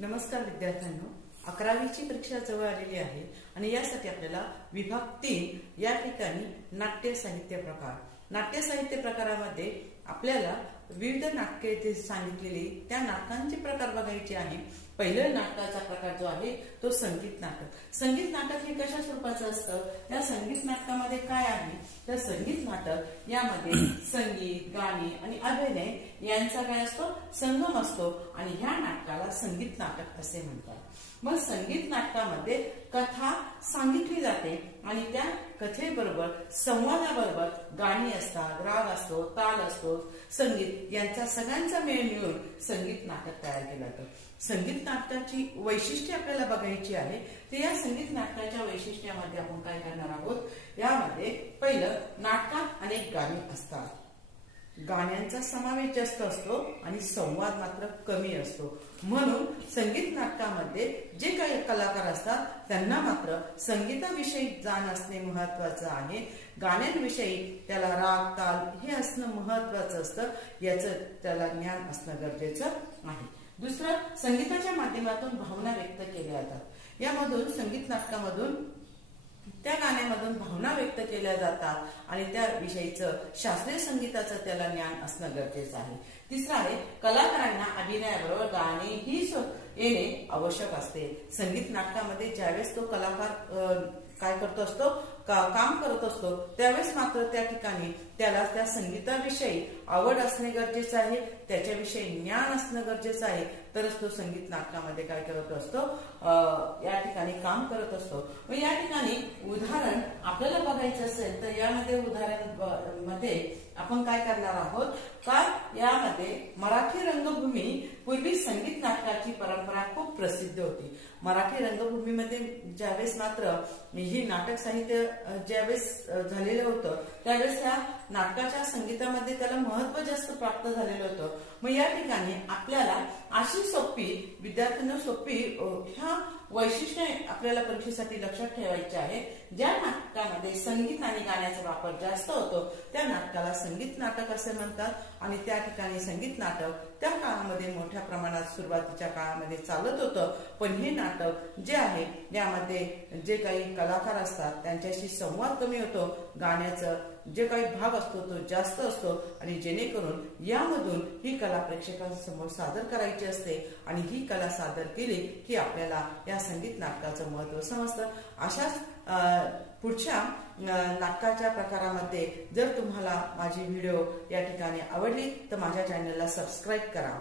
नमस्कार विद्यार्थ्यांनो, 11वीची परीक्षा जवळ आलेली आहे आणि यासाठी आपल्याला विभाग 3 या ठिकाणी नाट्य साहित्य प्रकारामध्ये आपल्याला विविध नाटके जे सांगितलेली त्या नाटकांचे प्रकार बघायचे आहे। पहिलं नाटकाचा प्रकार जो आहे तो संगीत नाटक। संगीत नाटक हे कशा स्वरूपाचं असतं? या संगीत नाटकामध्ये काय आहे तर संगीत नाटक यामध्ये संगीत, गाणी आणि अभिनय यांचा काय असतो? संगम असतो आणि ह्या नाटकाला संगीत नाटक असे म्हणतात। मग संगीत नाटकामध्ये कथा सांगितली जाते आणि त्या कथेबरोबर संवादाबरोबर गाणी असतात, राग असतो, ताल असतो, संगीत यांचा सगळ्यांचा मेळ मिळून संगीत नाटक तयार केलं जातं। संगीत नाटकाची वैशिष्ट्ये आपल्याला बघायची आहे। ते या संगीत नाटकाच्या वैशिष्ट्यामध्ये आपण काय करणार आहोत? यामध्ये पहिलं, नाटकात अनेक गाणी असतात, गाण्यांचा समावेश जास्त असतो आणि संवाद मात्र कमी असतो। म्हणून संगीत नाटकामध्ये जे काही कलाकार असतात त्यांना मात्र संगीताविषयी जाण असणे महत्वाचं आहे। गाण्यांविषयी त्याला राग ताल हे असणं महत्वाचं असतं, याचं त्याला ज्ञान असणं गरजेचं आहे। दुसरं, संगीताच्या माध्यमातून भावना व्यक्त केल्या जातात। यामधून संगीत नाटकामधून त्या गाण्यामधून भावना व्यक्त केल्या जातात आणि त्याविषयीचं शास्त्रीय संगीताचं त्याला ज्ञान असणं गरजेचं आहे। तिसरं आहे, कलाकारांना अभिनयाबरोबर गाणे ही येणे आवश्यक असते। संगीत नाटकामध्ये ज्यावेळेस तो कलाकार काय करत असतो, काम करत असतो, त्यावेळेस मात्र त्या ठिकाणी त्याला त्या संगीताविषयी आवड असणे गरजेचं आहे, त्याच्याविषयी ज्ञान असणं गरजेचं आहे, तरच तो संगीत नाटकामध्ये काय करत असतो, या ठिकाणी काम करत असतो। मग या ठिकाणी उदाहरण आपल्याला बघायचं असेल तर यामध्ये उदाहरण मध्ये आपण काय करणार आहोत का, यामध्ये मराठी रंगभूमी पूर्वी संगीत नाटकाची परंपरा खूप प्रसिद्ध होती। मराठी रंगभूमीमध्ये ज्यावेळेस मात्र ही नाटक साहित्य ज्यावेळेस झालेलं होतं त्यावेळेस ह्या नाटकाच्या संगीतामध्ये त्याला महत्व जास्त प्राप्त झालेलं होतं। मग या ठिकाणी आपल्याला अशी विद्यार्थ्यांना सोपी ह्या वैशिष्ट्ये आपल्याला परीक्षेसाठी लक्षात ठेवायचे आहे। ज्या नाटकामध्ये संगीत आणि गाण्याचा वापर जास्त होतो त्या नाटकाला संगीत नाटक असे म्हणतात आणि त्या ठिकाणी संगीत नाटक त्या काळामध्ये मोठ्या प्रमाणात सुरुवातीच्या काळामध्ये चालत होतं। पण हे नाटक जे आहे यामध्ये जे काही कलाकार असतात त्यांच्याशी संवाद कमी होतो, गाण्याचं जे काही भाग असतो तो जास्त असतो आणि जेणेकरून यामधून ही कला प्रेक्षकांसमोर सादर करायची असते आणि ही कला सादर केली की आपल्याला या संगीत नाटकाचं महत्व समजतं। अशाच पुढच्या नाटकाच्या प्रकारामध्ये जर तुम्हाला माझी व्हिडिओ या ठिकाणी आवडली तर माझ्या चॅनलला सबस्क्राईब करा।